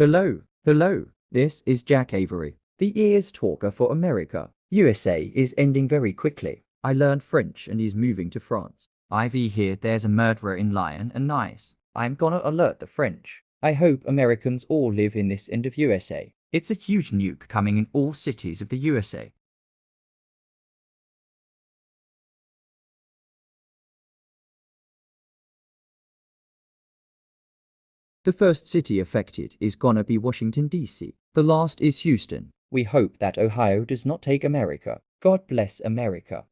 Hello, this is Jack Avery, the EAS talker for America. USA is ending very quickly. I learned French and is moving to France. Ivy here there's a murderer in Lion and Nice. I'm gonna alert the French. I hope Americans all live in this end of USA. It's a huge nuke coming in all cities of the USA. The first city affected is gonna be Washington, D.C. The last is Houston. We hope that Ohio does not take America. God bless America.